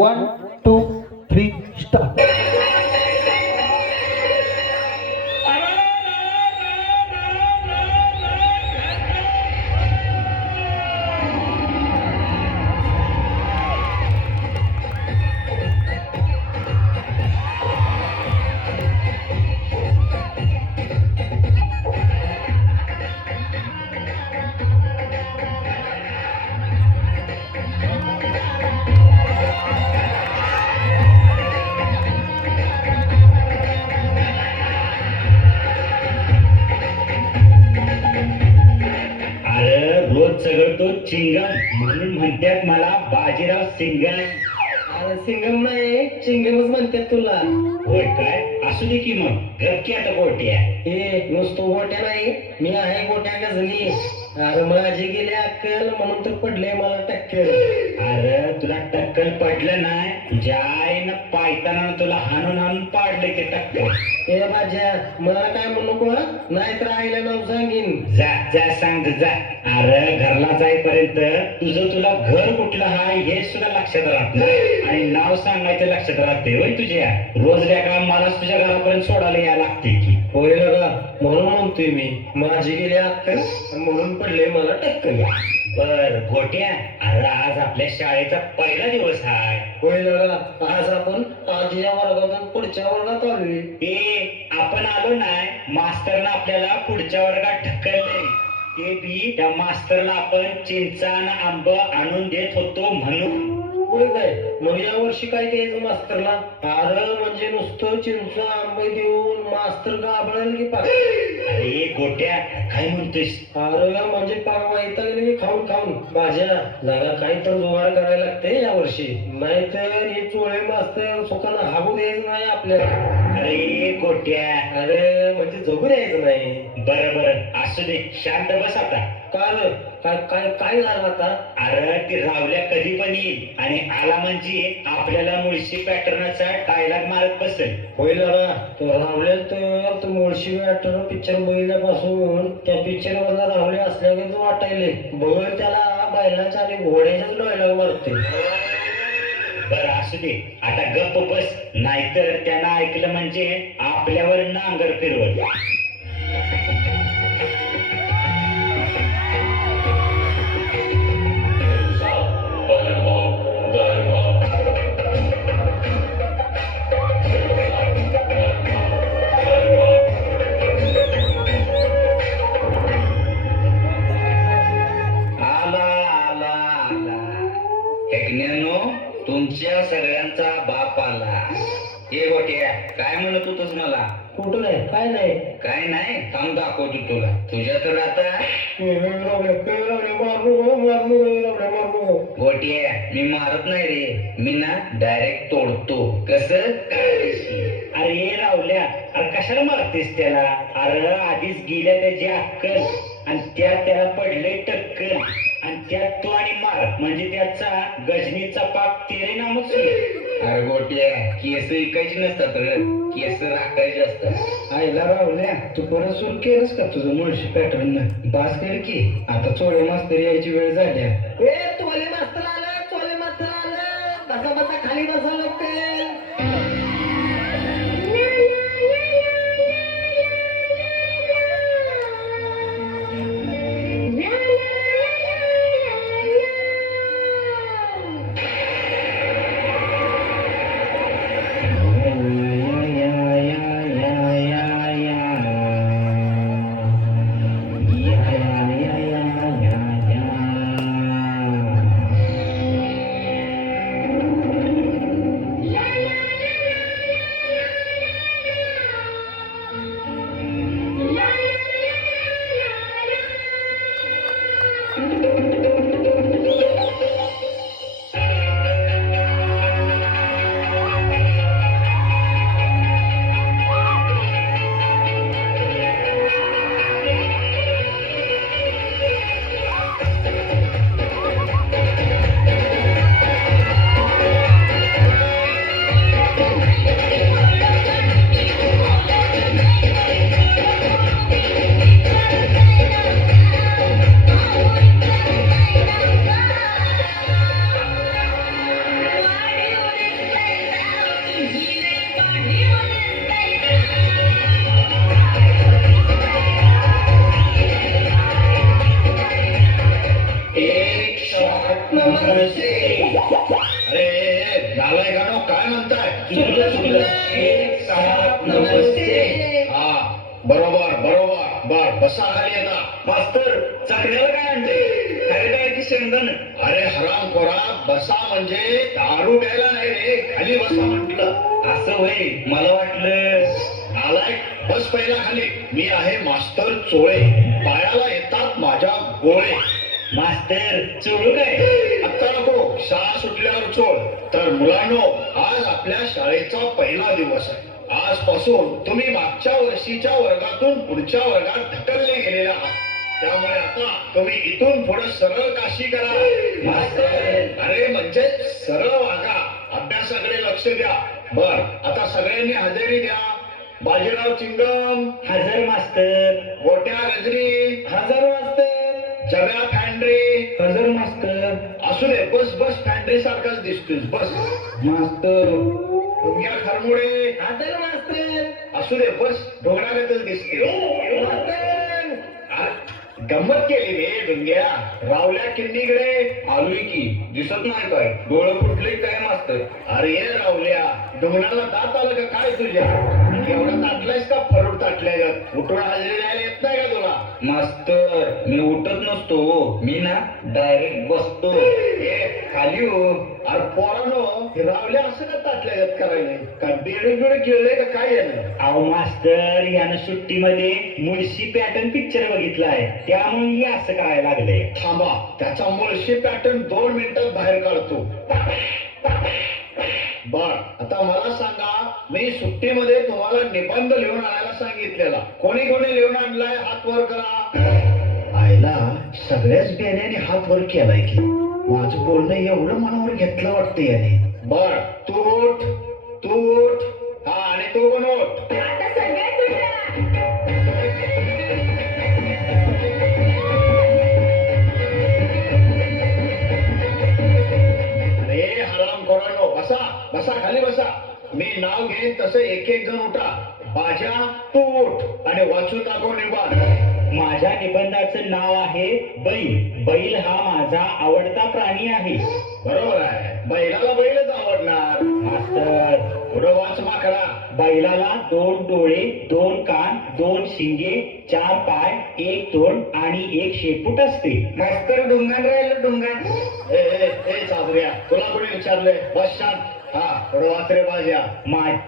One two three start. रोज सगळं तो चिंगम म्हणून म्हणतात मला बाजीराव सिंगम. अरे सिंगम नाही चिंगमच म्हणतात तुला. होय काय असू दे की मग गपकी आता गोट्या. हे नुसतं गोट्या नाही मी आहे गोट्या गजनी. अरे माझी गेली अक्कल म्हणून तर पडले मला टक्कल. अरे तुला टक्कल पडलं नाही ज्या आईनं पायताना तुला हाणून हाणून पाडले ते टक्कल. ए माझ्या मला काय म्हणू नको नाहीतर आईला नाव सांगीन. जा जा सांग जा. अरे घरला जाईपर्यंत तुझं तुला घर कुठलं हाय हे सुद्धा लक्षात राहत नाही आणि नाव सांगायचं लक्षात राहते होय तुझ्या. रोज रेखा मलाच तुझ्या घरापर्यंत सोडायला यायला लागते की. होय लगा म्हणून म्हणतोय मी माझी गेली अक्कल म्हणून पडले मला टक्कल. बर गोट्या अरे आज आपल्या शाळेचा पहिला दिवस हाय. होय लगा आज आपण आजीच्या वर्गातून पुढच्या वर्गात आलोय. आपण आलो नाही मास्तरनं आपल्याला पुढच्या वर्गात ढकलले. ते बी त्या मास्तरला आपण चिंचान आंब आणून देत होतो म्हणून. होय काय मग या वर्षी काय द्यायचं मास्तरला. अरे म्हणजे नुसतं चिंच आंबे देऊन मास्तर गाबळेल की पाक. अरे गोट्या काय म्हणतोस. अरे म्हणजे पाक वैतागले की खाऊन खाऊन. माझ्या जागा काही तर जुगाड करायला लागते या वर्षी नाहीतर हे चोळे मास्तर सुखानं हागू द्यायचं नाही आपल्याला. अरे गोट्या अरे म्हणजे जगू द्यायचं नाही. बरं बरं असू दे शांत बस आता. काय काय काय काय झालं आता. अरे ती रावल्या कधी पण येईल आणि आला म्हणजे आपल्याला मुळशी पॅटर्नचा डायलॉग मारत बसेल. होईल ना तो रावले तर मुळशी पॅटर्न पिक्चर बघितल्यापासून त्या पिक्चर मधला रावले असल्यागत वाटायले. बघ त्याला बैलाच्या आणि घोड्याच्याच डायलॉग मारते. बर असू दे आता गप्प बस नाहीतर त्यांना ऐकलं म्हणजे आपल्यावर नांगर फिरवत. तुमच्या सगळ्यांचा बाप आला. हे गोट्या काय म्हणत होतस मला. कुठं नाही काय नाही काय नाही थांब दाखवतो तुला. तुझ्या तर आता गोट्या मी मारत नाही रे मी ना डायरेक्ट तोडतो. कसं अरे रावल्या अरे कशाला मारतेस त्याला. अरे आधीच गेल्या त्याची अक्कल आणि त्याला पडले टक्कल आणि त्यात तो आणि मार म्हणजे त्याचा गजनीचा पाक तेरे नामच. अरे गोट्या केस ऐकायची नसतात रे केस राखायचे असतात. आईला रावल्या तू परत सुरू केलंस का तुझं मुळशी पॅटर्न. बास कर की आता चोळे मास्तर यायची वेळ झाल्या. चोले मास्तर आलं चोले मास्तर आलं. बसा बसा खाली बसा लागते. नालायकानो काय म्हणताय? चुकलं, चुकलं. एक, सात, नमस्ते. हा बरोबर बरोबर. बर बसा खाली आता. मास्तर चकण्याला काय आणते? खरे काय की शेंगदाण? अरे हरामखोरा, बसा म्हणजे दारू प्यायला नाही रे, खाली बसा म्हटलं. असं होय, मला वाटलं. नालायक, बस पहिला खाली. मी आहे मास्तर चोळे, पायाला येतात माझ्या गोळे. मास्तर चोळू काय? आता नको, शाळा सुटल्यावर चोळ. तर मुलांनो, आज आपल्या शाळेचा पहिला दिवस आहे. आजपासून तुम्ही मागच्या वर्षीच्या वर्गातून पुढच्या वर्गात ढकलले गेलेले आहात. त्यामुळे आता तुम्ही इथून पुढे सरळ काशी करा. मास्तर. अरे म्हणजे सरळ वागा, अभ्यासाकडे लक्ष द्या. बर, आता सगळ्यांनी हजेरी द्या. बाजीराव चिंगम, हजर मास्तर. गोट्या गजरी, हजर मास्तर. जव्या फॅन्ड्री. हजर मास्तर. असू दे, बस बस, फॅन्ड्री सारखाच दिसतोस, बस. मास्तर. डोंग्या खरमुडे. हजर मास्तर. असू दे, बस, ढोंगणागतच दिसते. मास्तर. गंमत केली रे डोंग्या. रावल्या किंडीकडे. आलोय की, दिसत नाही काय? डोळं फुटले काय मास्तर? अरे रावल्या, डोंगणाला दात आलं का काय तुझ्या? एवढा ताटलायस का फरूट ताटल्यागत? उठून हजेरी द्यायला येत नाही का तुला? मास्तर मी उठत नसतो हो. मी ना डायरेक्ट बसतो. खाली हो. अरे पोरानो, हे रावल्या असं का ताटल्यागत करायला? का बेडूक बिडूक गिळलंय का काय यानं? अहो मास्तर, यानं सुट्टीमध्ये मुळशी पॅटर्न पिक्चर बघितलाय, त्यामुळे हे असं करायला लागले. थांबा, त्याचा मुळशी पॅटर्न 2 मिनिटात बाहेर काढतो. बर, आता मला सांगा, मी सुट्टीमध्ये तुम्हाला निबंध लिहून आणायला सांगितलेला. कोणी कोणी लिहून आणलाय? हात वर करा. आयला सगळ्याच बेण्याने हात वर केलाय की. माझं बोलणं एवढं मनावर घेतलं वाटतं याने. बर, तू उठ, तू उठ. हा, आणि तू पण उठ. आता सगळ्याच उठा. अरे हरामखोरांनो, बसा बसा, खाली बसा. मी नाव घेईन तसं एक एक जण उठा. बाजा, तू उठ आणि वाचून दाखव निबंध. माझ्या निबंधाचं नाव आहे बैल. बैल हा माझा आवडता प्राणी आहे. बरोबर आहे, बैलाला बैलच आवडणार. मास्तर, पुढं वाच माकडा. बैलाला 2 डोळे, 2 कान, 2 शिंगे, 4 पाय, 1 तोंड आणि 1 शेपूट असते. मास्तर डोंगान राहिलं, डोंगान. ए चाबऱ्या, तुला कोणी विचारलंय? बस शांत. हा, पुढं वाच रे बाजा.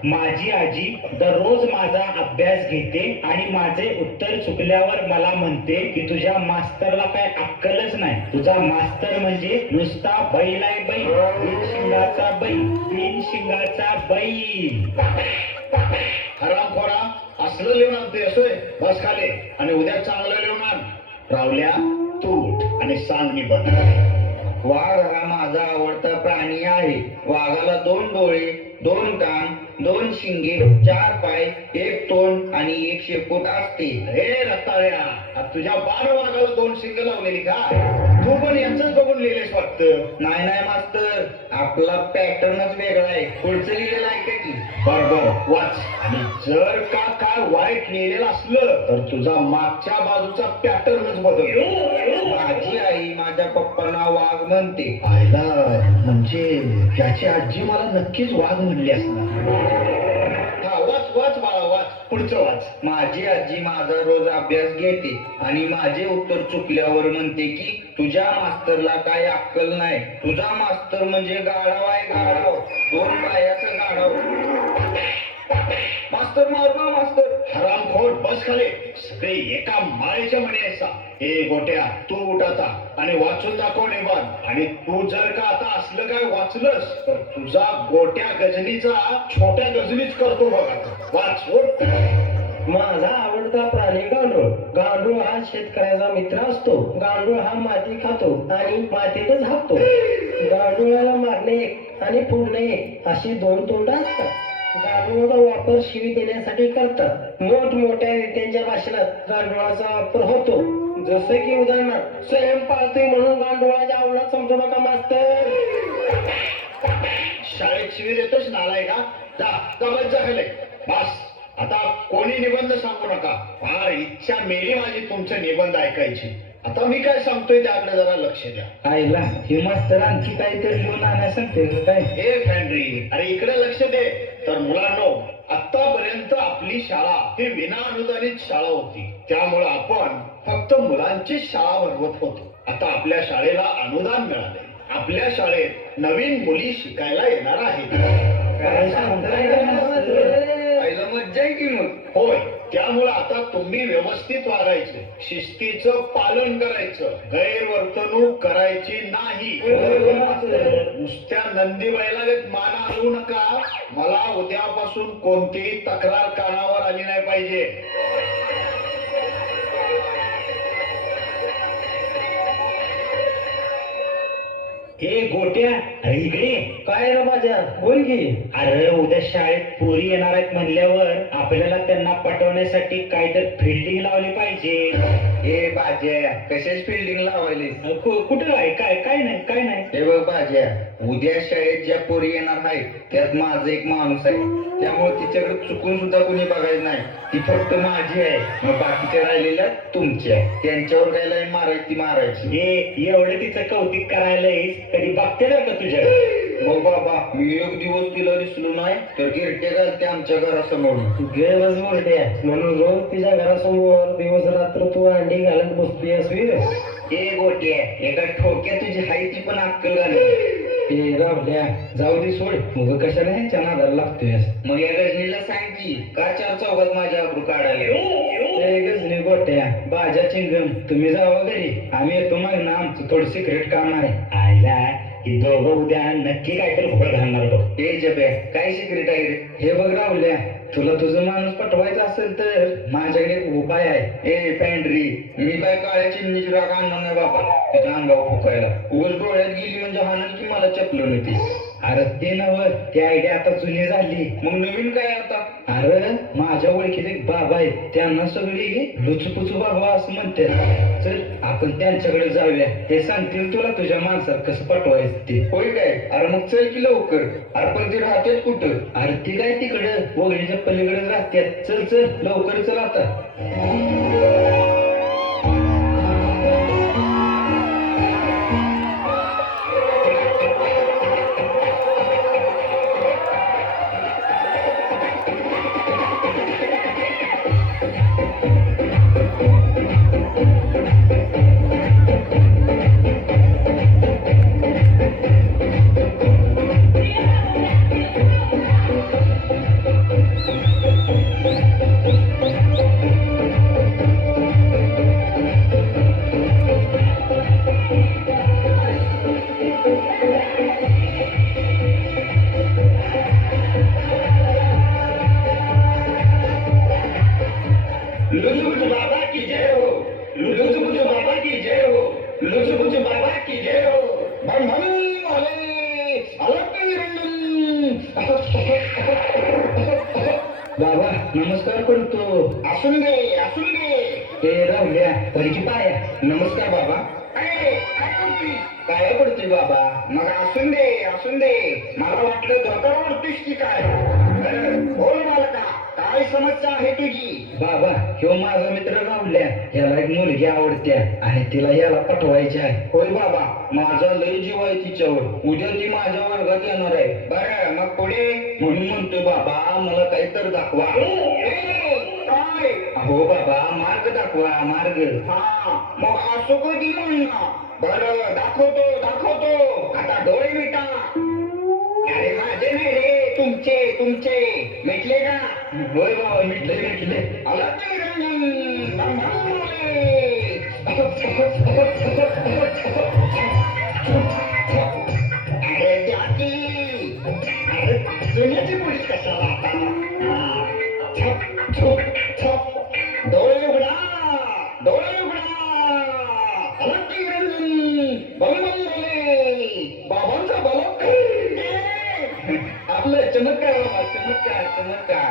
माझी आजी दररोज माझा अभ्यास घेते आणि माझे उत्तर चुकल्यावर मला म्हणते की तुझ्या मास्तरला काय अक्कलच नाही. तुझा मास्तर म्हणजे नुसता बैल आहे, बैल. 3 शिंगाचा बैल, 3 शिंगाचा बैल. हरामखोरा, असलं लिहून आणतोय असोय? बस खाली आणि उद्या चांगलं लिहून आण. रावल्या, तू उठ आणि सांग निबंध. वाघ हा माझा आवडता प्राणी आहे. वाघाला 2 डोळे, 2 कान, 2 शिंगे, 4 पाय, 1 तोंड आणि 1 शेपूट असते. हे रताळ्या, तुझ्या बाण वाघाला 2 शिंग लावलेली का? तू पण यांचंच बघून लिहिलेस वाटतं. नाही नाही मास्तर, आपला पॅटर्नच वेगळा आहे. पुढचं लिहिलेलं आहे का की? बर वाच. आणि जर का काय वाईट लिहिलेलं असलं तर तुझा मागच्या बाजूचा पॅटर्नच बदल. माझी आई माझ्या पप्पांना वाघ म्हणते. आयला, म्हणजे त्याची आजी मला नक्कीच वाघ म्हणली असणार. हा, वाच वाच बाळा, वाच, पुढचं वाच. माझी आजी माझा रोज अभ्यास घेते आणि माझे उत्तर चुकल्यावर म्हणते की तुझ्या मास्तरला काय अक्कल नाही. तुझा मास्तर म्हणजे गाढव आहे, गाढव. 2 पायाचं गाढव. मास्तर मारू, मास्तर. हरामखोर, बस खाली. सगळे एका माळेच्या म्हणे असा. ए गोट्या, तू उठ आता आणि वाचून दाखव निबंध. आणि तू जर का आता असलं काय वाचलंस तर तुझा गोट्या गजनीचा छोट्या गजनीच करतो बघा. वाच, उठ. माझा आवडता प्राणी गांडूळ. गांडूळ हा शेतकऱ्याचा मित्र असतो. गांडूळ हा माती खातो आणि मातीतच हाकतो. गांडुळाला मारणे एक आणि फोडणे एक अशी 2 तोंड असतात. गांडुळाचा वापर शिवी देण्यासाठी करतात. मोठमोठ्या नेत्यांच्या भाषणात गांडुळाचा वापर होतो. जसं की उदाहरणार्थ, स्वयं पाळतोय म्हणून गांडुळाच्या आवडा समजू नका मास्तर. शाळेत शिवी देतोस नालाय का? जा जा, जा खाली. बस, आता कोणी निबंध सांगू नका. फार इच्छा मेली माझी तुमचे निबंध ऐकायची. आता मी काय सांगतोय त्याकडे जरा लक्ष द्या. आईला हे मास्तर आणखी काहीतरी लिहून आणायला सांगते का काय? हे फॅन्ड्री, अरे इकडे लक्ष दे. तर मुलांनो, आतापर्यंत आपली शाळा ही विना अनुदानित शाळा होती. त्यामुळे आपण फक्त मुलांची शाळा भरवत होतो. आता आपल्या शाळेला अनुदान मिळाले. आपल्या शाळेत नवीन मुली शिकायला येणार आहेत. काय सांगताय का मास्तर? आईला मज्जा आहे की मग. होय, त्यामुळे आता तुम्ही व्यवस्थित वागायचे, शिस्तीचं पालन करायचं, गैरवर्तणूक करायची नाही. होय, मास्तर. नुसत्या नंदी बैलागत मान हलवू नका. मला उद्यापासून कोणतीही तक्रार कानावर आली नाही पाहिजे. हे गोट्या, अरे इकडे. काय रे माझ्या, बोल की. अरे उद्या शाळेत पोरी येणार आहेत म्हणल्यावर आपल्याला त्यांना पटवण्यासाठी काहीतरी फिल्डिंग लावली पाहिजे. ए बाज्या, कशाच फिल्डिंग लावायलीस? कुठं काय काय काय नाही काय नाही. हे बघ बाज्या, उद्या शाळेत ज्या पोरी येणार आहेत त्यात माझा एक माणूस आहे. त्यामुळे तिच्याकडे चुकून सुद्धा कुणी बघायचं नाही. ती फक्त माझी आहे, मग बाकीच्या राहिलेल्या तुमच्या. त्यांच्यावर काय लाईन मारायची ती मारायची. हे एवढं तिचं कौतिक करायला कधी बघते ना का तुझ्या? मग बाबा, मी एक दिवस तिला दिसलो नाही तर गिरटे घालते आमच्या घरासमोर. गैरच बोलते म्हणून रोज तिच्या घरासमोर दिवस रात्र तू अंडी घालत बसती असवी. ए गोट्या, एका ठोक्यात तुझी हाय ती पण अक्कल घालते. ते रावल्या, जाऊ दे सोड. मग कशाला ह्यांच्या नादाला लागतोय? मग या गजनीला सांग की का चार चौघात माझ्या अब्रू काढायला. ते गजनी गोट्या, बाजा चिंगम, तुम्ही जावा घरी. आम्ही येतो मग ना, आमचं थोडं सिक्रेट काम आहे. आयला ही दोघं उद्या नक्की काहीतरी घोळ घालणार बघ. ए जब्या, काय सिक्रेट आहे रे? हे बघ रावल्या, तुला तुझं माणूस पटवायचा असेल तर माझ्याकडे एक उपाय आहे. ए पॅन्ड्री, मी काय काळ्या चिमणीची राग आणणार नाही बाबा तिच्या अंगावर फुकायला. उगाच डोळ्यात गेली म्हणजे हाणल की मला चपलं होती. अरे ते नव, ती आयडिया आता जुनी झाली. मग नवीन काय आता? अरे माझ्या ओळखीत एक बाबा आहेत, त्यांना सगळी लुचुपुचू बाबा असं म्हणते. चल आपण त्यांच्याकडे जाऊया, ते सांगतील तुला तुझ्या माणसाला कसं पटवायचं ते. होय काय? अरे मग चल की लवकर. अरे पण ती राहतेच कुठं? अरे ती काय तिकडं वगळीच्या पलीकडे राहत्यात. चल चल लवकर चल आता. लुचुपुचु बाबा की जय हो, लुचुपुचु बाबा की जय हो, लुचुपुचु बाबा की जय हो. भम भम भोले, अलग निरंजन. बाबा नमस्कार करतो. असून दे, असून दे. ते राहुल्या, पडकी पाया. नमस्कार बाबा. अरे काय करतोय? काय पडतोय बाबा? मग असून दे, असून दे. मला वाटलं धोका वाढतोयस की काय. बोल बालका, काय समस्या आहे तुझी? बाबा ह्यो माझा मित्र राहुल्या, याला एक मुलगी आवडत्या आणि तिला याला पटवायची आहे. होय बाबा, माझा लय जीव आहे तिच्यावर. उद्या ती माझ्या वर्गात येणार आहे. बरं मग पुढे. म्हणून म्हणतोय बाबा, मला काहीतरी दाखवा. काय? अहो बाबा, मार्ग दाखवा, मार्ग. हा मग असं कधी म्हणणं. बरं दाखवतो, दाखवतो. आता डोळे मिटा. अरे माझे नाही रे, तुमचे, तुमचे. मिटले का? होय बाबा, मिटले मिटले. आला तर निरंजन. भम भम भोले. अरे जाती. अरे जुन्याची पोलीस कशाला आता? हा. छप छप छप. डोळे उघडा, डोळे उघडा. आला तर निरंजन. भम भम भोले. बाबांचा बलात्कार. आपलं चमत्कार बाबा, चमत्कार चमत्कार.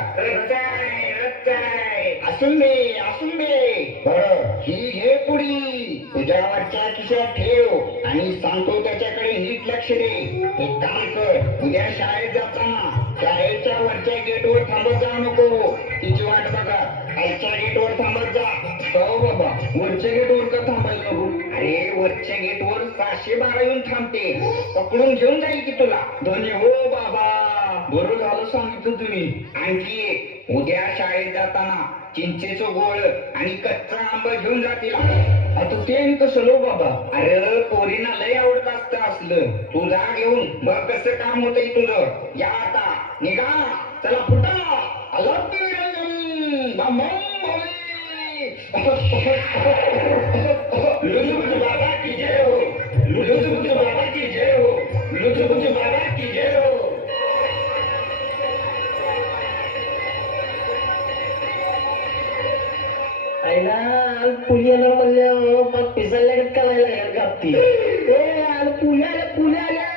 असून दे, असून दे. बरं ही घे पुडी, तुझ्या वरच्या खिशात ठेव आणि सांगतो त्याच्याकडे नीट लक्ष दे. एक काम कर, उद्या शाळेत जाताना शाळेच्या वरच्या गेटवर थांबत जाऊ नको. तिची वाट बघा, खालच्या गेटवर थांबत जा. हो बाबा, वरच्या गेटवर का थांबायला नको? शेवटच्या गेटवर 612 येऊन थांबते. पकडून घेऊन जाईल की तुला. धनी हो बाबा. बरं झालं सांगितलं तुम्ही. आणखी एक, उद्या शाळेत जाताना चिंचेचं गोळ आणि कच्चा आंबा घेऊन जातील. आता ते कसं लो बाबा? अरे पोरींना लय आवडत असतं असलं. तू जा घेऊन, बघ कसं काम होतंय तुझं. या आता, निघा, चला फुटा. अलग निरंजन बम भोले. लुचुबुचु बाबा की जय हो. लुचुबुचु बाबा की जय हो. लुचुबुचु बाबा की जय हो. आईला आज पुली येणार म्हणल्यावर मग पिसायला करायला लागेल गापती. ए आज पुली आल्या, पुली आल्या.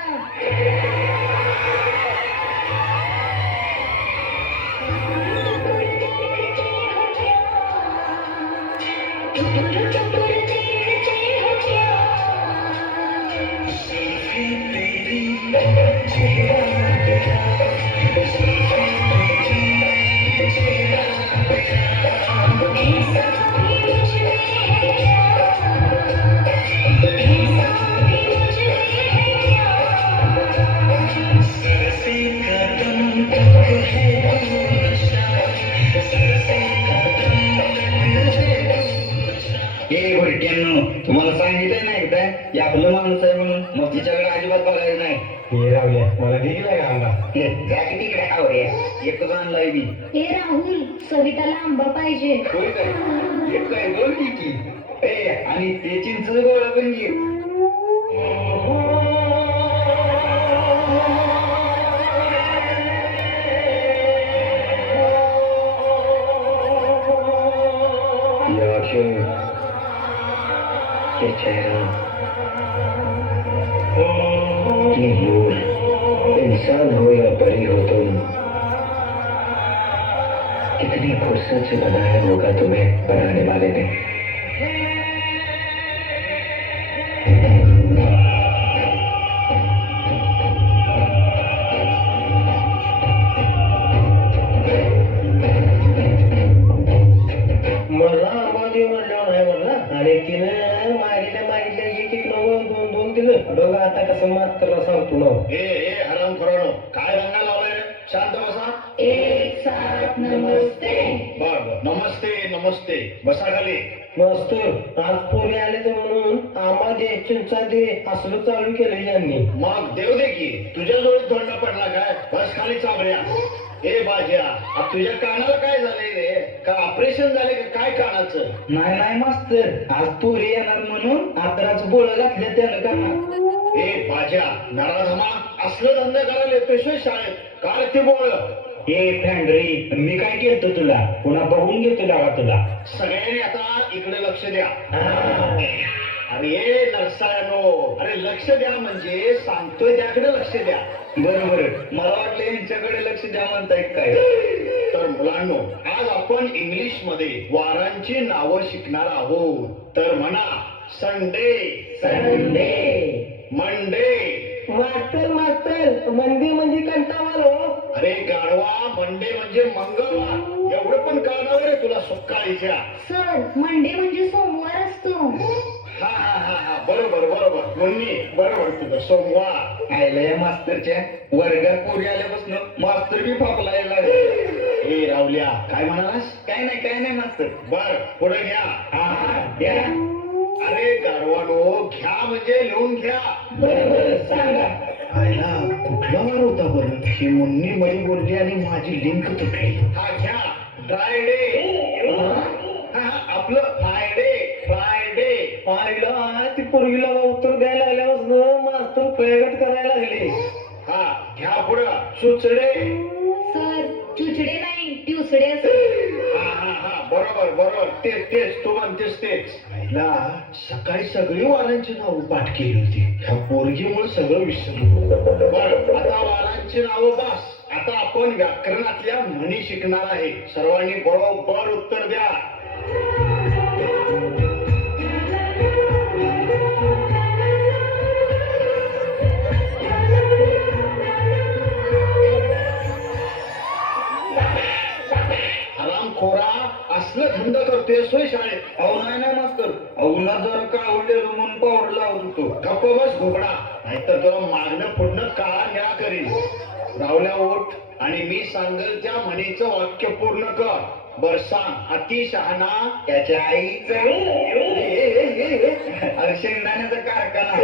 हे भरट्यांनो, तुम्हाला सांगितलंय नाही एकदा की आपलं माणूस आहे म्हणून. मग तिच्याकडे अजिबात बघायचं नाही. हे रावल्या मला देखील आहे आंबा. जा की तिकडे आवरे. एकच आणलाय मी. ए राहुल, सविताला आंबा पाहिजे. होय काय? एक काय दोन की. ए आणि ते चिंच गोळा पण घे. ये चेहरा, ये नूर, इंसान हो या परी हो तुम, कितनी फुर्सत से बनाया होगा तुम्हें बनाने वाले ने. मला आंबादेव म्हणलं नाही म्हणला आणि तिनं मागितल्या एक एक नव्वद दोन दोन दिलं. बघा आता कसं मात्र सांगतो ना. ए हराम खरानो, काय रंगा लावलाय रे? शांत बसा. एक साथ नमस्ते. बर बर, नमस्ते नमस्ते. बसा खाली. मस्त आज पोरी आले तर म्हणून आंबा दे, चिंचा दे असलं चालू केलं यांनी. मग देव दे की. तुझ्या जोडीत धोंडा पडला काय? बस खाली चाबड्या. ए बाज्या, अब तुझ्या कानाला काय झालंय रे? का ऑपरेशन झाले का काय कानाचं? नाही नाही मास्तर, आज पोरी येणार म्हणून आदराचं बोळ घातलं त्यानं का. ए बाज्या, नराधमा, असलं धंदा करायला येतोय सोय शाळेत? काय ते बोल? ए फॅन्ड्री, मी काय केलं तुला? पुन्हा बघून घेतो लागा तुला. सगळ्यांनी आता इकडे लक्ष द्या. अरे नरसाळ्यानो, अरे लक्ष द्या म्हणजे सांगतोय त्याकडे लक्ष द्या. बरोबर, मला वाटलं यांच्याकडे लक्ष द्या म्हणताय काय. तर मुलांनो, आज आपण इंग्लिश मध्ये वारांची नावं शिकणार आहोत. तर म्हणा, संडे, संडे, मंडे. मास्तर मास्तर मंदी मंदी कंटाळलो. अरे गाढवा, मंडे म्हणजे मंगळवार. एवढं पण कानावर आहे तुला सुकाळीच्या. सर, मंडे म्हणजे सोमवार असतो. हा हा हा हा, बरोबर बरोबर मुन्नी, बरोबर तुझं, सोमवार. आयला या मास्तरच्या वर्गात पोरी आल्यापासून मास्तर बी फापलाय लागले. ए रावल्या, काय म्हणालास? काय नाही मास्तर. बर, पुढे घ्या. हा हा द्या. अरे गाढवानो, घ्या म्हणजे लिहून घ्या. बरोबर सांगा. आयला कुठला वार होता बरं? ही मुन्नी मध्ये बोलली आणि माझी लिंक तुटली. हा घ्या, ड्रायडे. हा आपलं फ्रायडे, फ्रायडे. पाहिलं ती पोरगीला उत्तर द्यायला लागल्यापासून मास्तर प्रयोग करायला लागले. हा घ्या पुढं, सुचडे. सर, चुचडे नाही, ट्युसडे असतो. हा हा हा, बरोबर बरोबर, तेच तेच तू म्हणतेस तेच. आईला सकाळी सगळी वारांची नावं पाठ केली होती. ह्या पोरगीमुळे सगळं विसरलो. बरं, आता वारांची नावं बस. आता आपण व्याकरणातल्या म्हणी शिकणार आहे. सर्वांनी बरोबर उत्तर द्या. हरामखोरा, असलं धंदा करतोय सोय शाळेत. अहो नाही मास्तर, अहो ना जरा का आवडलेलो म्हणून पावडर लावत बस घोगडा, नाहीतर तुला मागणं पुढणं काळा निळा करील. रावल्या उठ आणि मी सांगेल त्या म्हणीचं वाक्य पूर्ण कर. बर सांग. अति शहाणा त्याच्या आईचा अरे शेंगदाण्याचा कारखाना.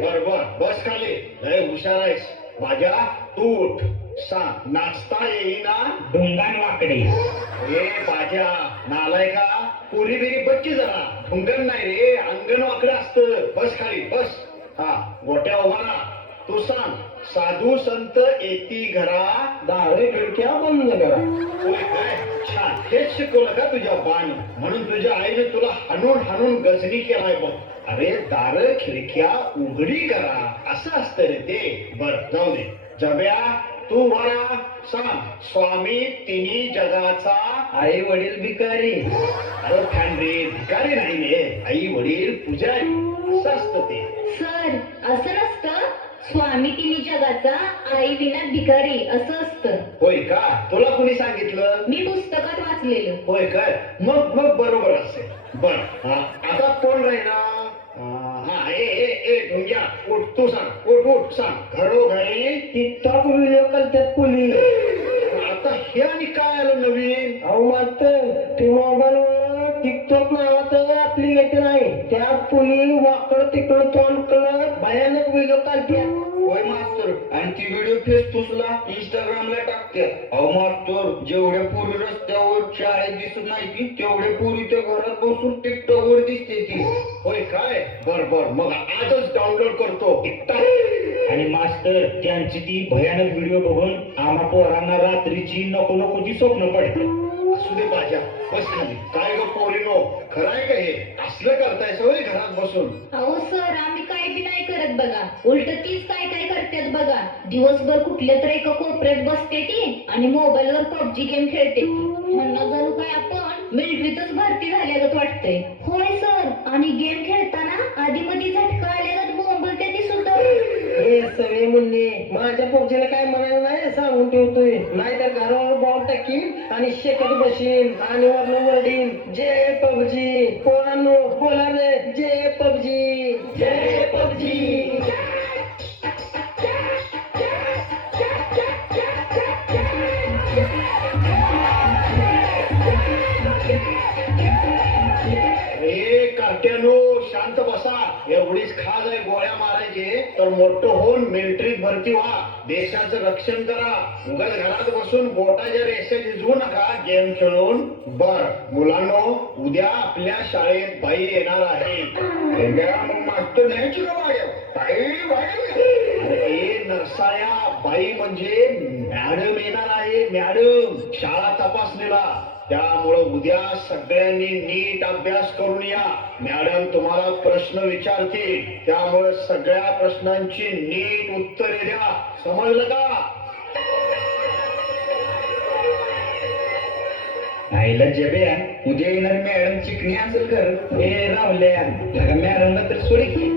बर बर बस खाली. लय हुशार आहेस. माझ्या तू उठ. सांग. नाचता येईना ढुंगान वाकडे. ए बाजा नालाय का. पुरी बिरी बच्ची जरा. ढुंगण नाही रे, अंगण वाकडं असतं. बस खाली बस. हा गोट्या उभा राहा. तू सांग. साधू संत येती घरा. दारे खिडक्या बंद करा. होय काय. छान. हेच शिकवलं का तुझ्या बाण. म्हणून तुझ्या आईने तुला हाणून हाणून गजनी केलाय बघ. अरे दार खिडक्या उघडी करा असं असतं रे ते. बर जाऊ दे. जब्या तू बरा. सांग. स्वामी तिन्ही जगाचा. आई वडील भिकारी. अरे फॅन रे, भिकारी नाही रे. आई वडील पुजारी असं असतं ते. सर असं नसतं. स्वामी तिन्ही जगाचा, आई विना भिकारी असं असतं. होय का. तुला कुणी सांगितलं. मी पुस्तकात वाचलेलं. होय काय. मग मग बरोबर असेल. बर हा आता कोण राहिला. हा ए ए ए ढोंग्या उठ. तू सांग. उठ उठ सांग. घरोघरी टिकटॉक व्हिडिओ करतात पोलीस. आता हे आणि काय आलं नवीन. अहो मात्र ते मोबाईलवर टिकटॉक नावाचं ऍप्लिकेशन आहे. त्यात पोलीस वाकड तिकडं तोंड करत भयानक व्हिडिओ काढतात. होय मास्तर. आणि ती व्हिडिओ फेसबुकला इंस्टाग्रामला टाकतात. अहो मास्तर, जेवढ्या पोरी रस्त्यावर शाळेत दिसत नाही की तेवढे पोरी त्या घरात बसून टिकटॉक वर दिसते ती. होय काय. बर बर मग आजच डाउनलोड करतो टिकटॉक. आणि मास्तर त्यांची ती भयानक व्हिडिओ बघून आम्हा पोरांना रात्रीची नको नकोची स्वप्न पडतात. असू दे बाजा. बस खाली. काय ग पोरीनो, खरं आहे का हे. असलं करताय सवय घरात बसून. अहो सर आम्ही काय बी नाही करत बघा. उलट तीच काय काय करतात बघा. दिवसभर कुठल्या तर एका कोपऱ्यात बसते ती आणि मोबाईलवर पबजी गेम खेळते. म्हणणं जणू काय आपण मिलिटरीतच भरती झाल्यागत वाटतंय. होय सर. आणि गेम खेळताना आधी मध्ये झटका आल्यागत बोंबलते ती सुद्धा. हे सगळे मुन्नी माझ्या पक्षाला काय म्हणायला नाही सांगून ठेवतोय. नाहीतर घरावर बॉम्ब टाकीन आणि शेकत बसीन आणि वरून वरडीन जय पबजी. पोरांनो बोला रे जय पबजी जय पबजी. ए कार्ट्यानो शांत बसा. एवढीच खाज आहे गोळ्या मारायचे तर मोठं होऊन मिलिटरीत भरती व्हा. देशाचं रक्षण करा. उगाच घरात बसून बोटाच्या रेषा झिजवू नका गेम खेळून. बर मुलांनो, उद्या आपल्या शाळेत बाई येणार आहे. मग मास्तर न्यायची का बाया. काही बाया. अरे नरसाळ्या, बाई म्हणजे मॅडम येणार आहे. मॅडम शाळा तपासलेला. त्यामुळं उद्या सगळ्यांनी नीट अभ्यास करून या. मॅडम तुम्हाला प्रश्न विचारतील. त्यामुळे सगळ्या प्रश्नांची नीट उत्तरे द्या. समजलं का. आईला जब्या, उद्या येणार मॅडम चिकणी असेल खरं. हे रावल्या मॅडमला तर सोडी की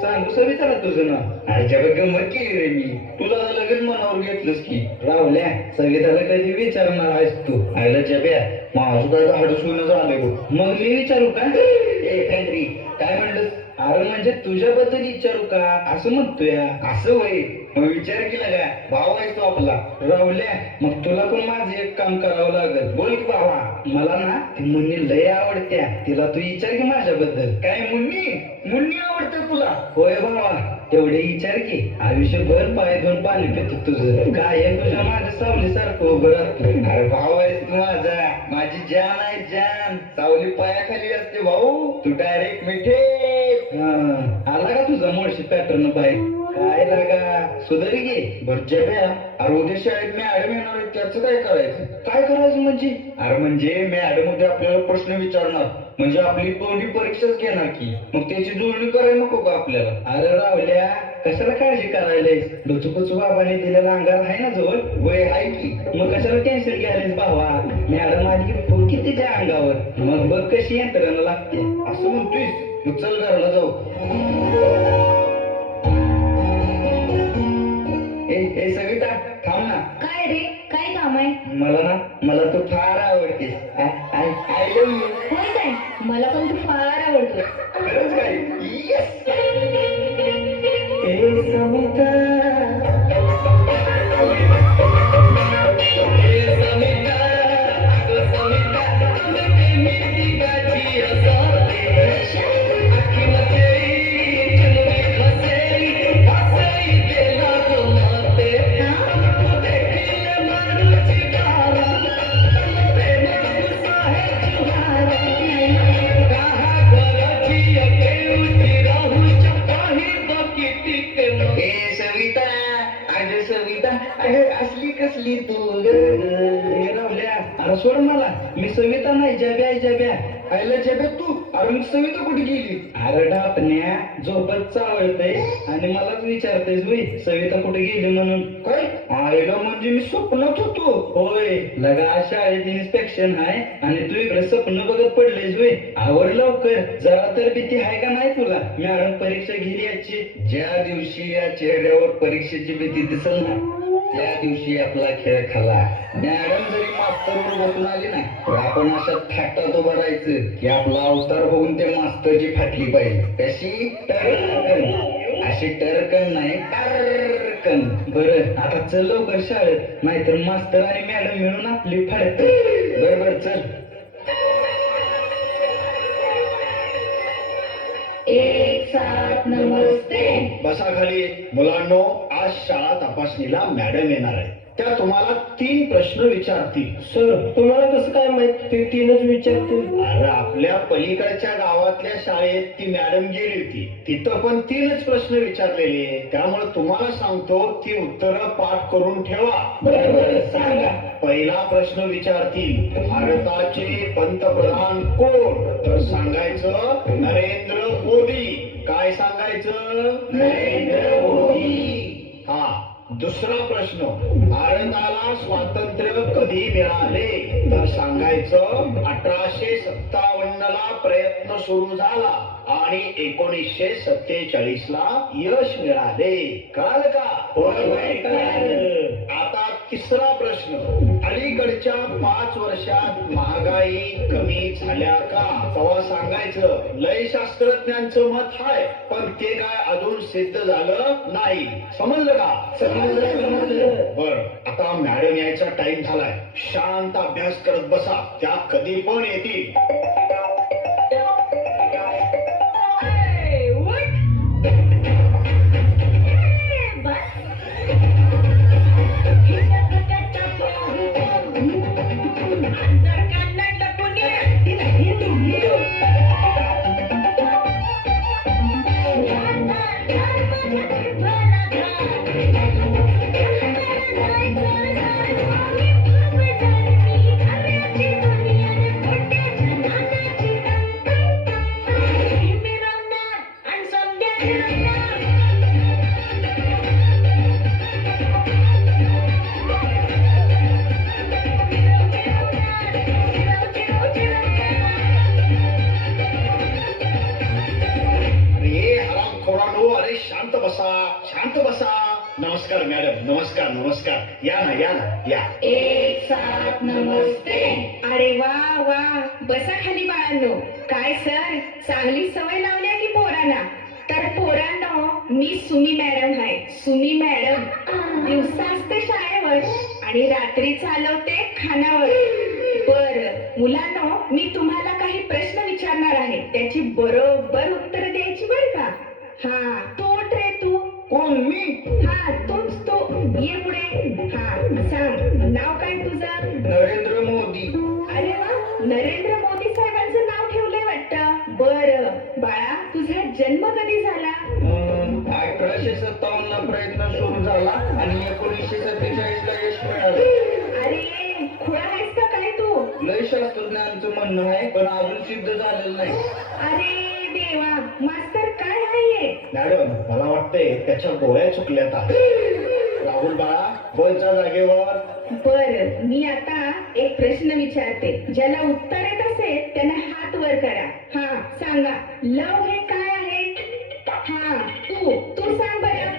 सांगू सविताला तुझं नाव. आईच्या गंमत केली रे मी. तुला लगेच मनावर घेतलंस की. रावल्या सविताला कधी विचारणार आहेस तू. आईला जब्या, माझं काय धाडस होणं झालंय बघ. मग मी विचारू का. ए फॅन्ड्री, काय म्हणलंस. अरे म्हणजे तुझ्याबद्दल विचारू का असं म्हणतोय. असं होय. मग विचार केला का. भाव आहे तो आपला. रावल्या मग तुला पण माझं एक काम करावं लागेल. बोल की भावा. मला ना ती मुन्नी लय आवडत्या. तिला तू विचार की माझ्याबद्दल. काय मुन्नी. मुन्नी आवडतं तुला. होय बाबा तेवढे विचार की. आयुष्यभर पाय धुवून पाणी पितो तुझं. काय तुझ्या माझ्या सावलीसारखं उभं राहतो. अरे भाऊ आहेस तू माझा. माझी जान आहे जान. सावली पायाखाली असते भाऊ. तू डायरेक्ट मिठे. आला का तुझा मोडशी पॅटर्न बाहेर. काय लागा सुधारी घे. बर जब्या, अरे उद्या शाळेत मॅडम येणार आहे. त्याचं काय करायचं. काय करायचं म्हणजे. अरे म्हणजे मॅडम उद्या आपल्याला प्रश्न विचारणार. म्हणजे आपली तोंडी परीक्षाच घेणार की. मग त्याची जुळणी करायला नको का आपल्याला. अरे रावल्या कशाला काळजी करायलायस. डुचुकुचू बाबाने दिलेला अंगार आहे ना जवळ. वय आहे की. मग कशाला टेन्शन घ्यायलायस भावा. मॅडम आली की फुल किती तिच्या अंगावर. मग बघ कशी यंत्रणा लागते. असं म्हणतोयस. तू चल घरला जाऊ. ए सविता थांब ना. काय रे काय काम आहे. मला तू फार आवडतेस. I love you. होय काय. मला पण तू फार आवडतो. खरंच काय. Yes. ए सविता, अगं सविता, अगं असली कसली तू ग? हे रावल्या, अरे सोड मला, मी सविता नाही जब्या जब्या. आईला जबे तू, अरे मग सविता कुठे गेली? अरे ढापण्या झोपत चावळतय आणि मलाच विचारतेस होय सविता कुठे गेली म्हणून. काय आईला म्हणजे मी स्वप्नात होतो. होय लगा आज शाळेत इन्स्पेक्शन आहे आणि तू इकडे स्वप्न बघत पडलेस होय. आवर लवकर, जरा तर भीती आहे का नाही तुला? मॅडम परीक्षा घेली याची. ज्या दिवशी या चेहऱ्यावर परीक्षेची भीती दिसल ना, त्या दिवशी आपला खेळ खाला. मॅडम जरी मास्तरवर बसून आली ना, तर आपण अशा थाटात उभं राहायचं की आपला अवतार बघून ते मास्तरची फाटली पाहिजे. कशी? टरकन. अशी टरकन नाही, टरकन. बरं आता चल लवकर शाळेत, नाहीतर मास्तर आणि मॅडम मिळून आपली फाडत. बरोबर चल. एक साथ नमस्ते. बसा खाली. मुलांनो, आज शाळा तपासणीला मॅडम येणार आहे. त्या तुम्हाला 3 प्रश्न विचारतील. सर तुम्हाला कसं काय माहित ते 3च विचारते? अरे आपल्या पलीकडच्या गावातल्या शाळेत ती मॅडम गेली होती, तिथं पण 3च प्रश्न विचारलेले. त्यामुळे तुम्हाला सांगतो, ती उत्तरं पाठ करून ठेवा. बरोबर सांगा. पहिला प्रश्न विचारतील, भारताचे पंतप्रधान कोण? तर सांगायचं नरेंद्र मोदी. काय सांगायचं? नरेंद्र मोदी. हा. दुसरा प्रश्न, भारताला स्वातंत्र्य कधी मिळाले? तर सांगायचं 1857 ला प्रयत्न सुरू झाला आणि 1947 ला यश मिळाले. कळालं का? होय, कळालं. आता तिसरा प्रश्न, अलीकडच्या 5 वर्षात महागाई कमी झाल्या का? तेव्हा सांगायचं लय शास्त्रज्ञांचं मत आहे, पण ते काय अजून सिद्ध झालं नाही. समजलं का? समजलं. बर, आता मॅडम यायचा टाइम झालाय. शांत अभ्यास करत बसा, त्या कधी पण येतील. शांत बसा, शांत बसा. नमस्कार मॅडम, नमस्कार नमस्कार. या ना या ना या. एक साथ नमस्ते. अरे वा वा, बसा खाली बाळांनो. काय सर, चांगली सवय लावल्या की पोरांना? तर पोरांनो, मी सुमी मॅडम आहे. सुमी मॅडम दिवसा असते शाळेवर आणि रात्री चालवते खानावर. बर मुलांनो, मी तुम्हाला काही प्रश्न विचारणार आहे, त्याची बरोबर उत्तर द्यायची बर का? हा, तू उठ रे तू. कोण? मी? हा तूच तू. ये पुढे. हा सांग, नाव काय तुझं? नरेंद्र मोदी. अरे वा, नरेंद्र मोदी साहेबांचं नाव ठेवलंय वाटतं. बर बाळा, तुझा जन्म कधी झाला? 1857 ला प्रयत्न सुरू झाला आणि 1947 ला यश मिळालं. अरे खुळा आहेस का काय तू? लय शास्त्रज्ञांचं म्हणणं आहे, पण अजून सिद्ध झालेलं नाही. अरे देवा, मास्तर काय आहे? मॅडम, मला वाटतंय त्याच्या गोळ्या चुकल्यात आहेत. राहुल बाळा, बसच्या जागेवर. बर, मी आता एक प्रश्न विचारते. ज्याला उत्तर येत असेल त्याने हात वर करा. हा सांगा, लव हे काय आहे? हा तू सांग बरं.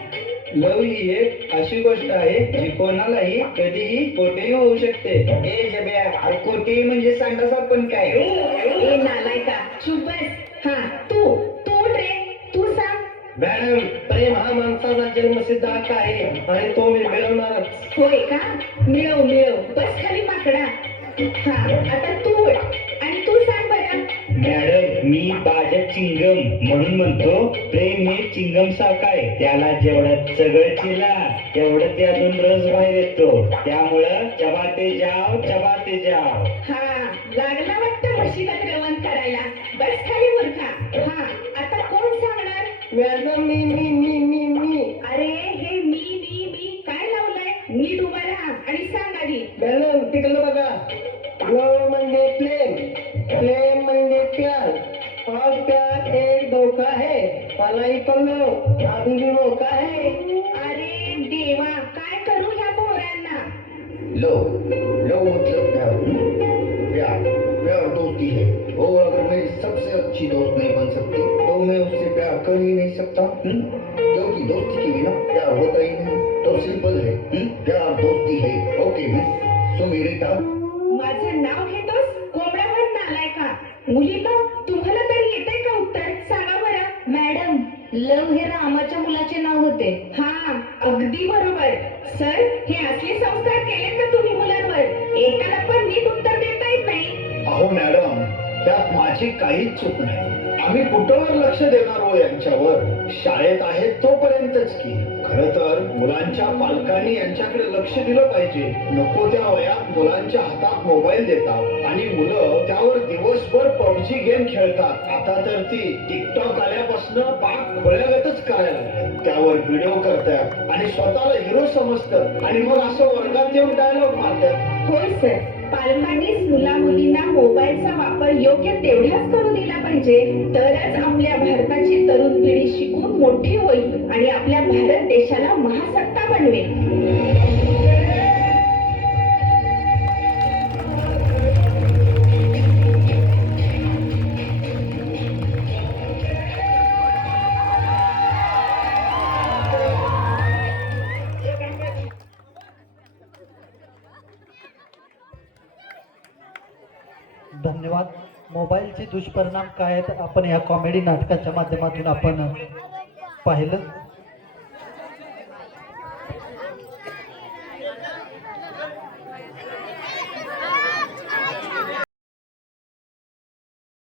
लव ही एक अशी गोष्ट आहे जी कोणालाही कधीही कोठेही होऊ शकते. ए जब्या, अरे कोटी म्हणजे सांडासात पण काय? ए नालायका, चुप बस. हा तू उठ रे, तू सांग. मॅडम, प्रेम हा माणसाचा जन्मसिद्ध हक्क आहे आणि तो मी मिळवणारच. होय का? मिळव मिळव, बस खाली माकडा. हा, आता तू उठ आणि तू सांग बरं. मॅडम, मी बाजट चिंगम म्हणून म्हणतो, प्रेम हे चिंगम सारखं आहे. त्याला जेवढं सगळं चिला तेवढं त्यातून रस बाहेर येतो. त्यामुळं चबाते जाव. हा, लागला वाटतं म्हशीगत रवण करायला. बस खाली मूर्खा. हा, आता कोण सांगणार? मॅडम मी अरे हे मी काय लावलंय? नीट उभा राहा आणि सांग आधी. मॅडम तिकडलं बघा. लव म्हणजे प्रेम म्हणजे प्यार, और प्यार एक धोका है, पलाई को लो अभी भी मौका है. अरे देवा, काय करू ह्या पोरांना? लो लो मतलब प्यार प्यार दोस्ती है, और अगर मेरी सबसे अच्छी दोस्त नहीं बन सकती तो मैं उससे प्यार कर ही नहीं सकता. क्योंकि दोस्ती के बिना प्यार होता ही नहीं. तो सिंपल है. प्यार दोस्ती है. Okay miss Sumirita. माझं नाव घेतोस? कोंबड्यावर नालाय का? मुलींनो, तुम्हाला तरी येतंय का उत्तर? सांगा बरं. मॅडम, लव हे रामाच्या मुलाचे नाव होते. हा, अगदी बरोबर. सर, हे असले संस्कार केले का तुम्ही मुलांवर? एकाला पण नीट उत्तर देता येत नाही. अहो मॅडम, त्यात माझी काहीच चूक नाही. आम्ही कुठवर लक्ष देणार हो यांच्यावर? शाळेत आहेत तोपर्यंतच की. खरं तर मुलांच्या पालकांनी यांच्याकडे लक्ष दिलं पाहिजे. नको त्या वयात मुलांच्या हातात मोबाईल देतात आणि मुलं त्यावर दिवसभर पबजी गेम खेळतात. आता तर ती टिकटॉक आल्यापासून पाक खोळ्यागतच करायला लागले. त्यावर व्हिडिओ करतात आणि स्वतःला हिरो समजतात आणि मग असं वर्गात येऊन डायलॉग मारतात. होय सर, पालकांनीच मुला मुलींना मोबाईलचा वापर योग्य तेवढाच करू दिला पाहिजे. तरच आपल्या भारताची तरुण पिढी शिकून मोठी होईल आणि आपल्या भारत देशाला महासत्ता बनवेल. धन्यवाद. मोबाईलचे दुष्परिणाम काय आहेत आपण या कॉमेडी नाटकाच्या माध्यमातून आपण पाहिलं.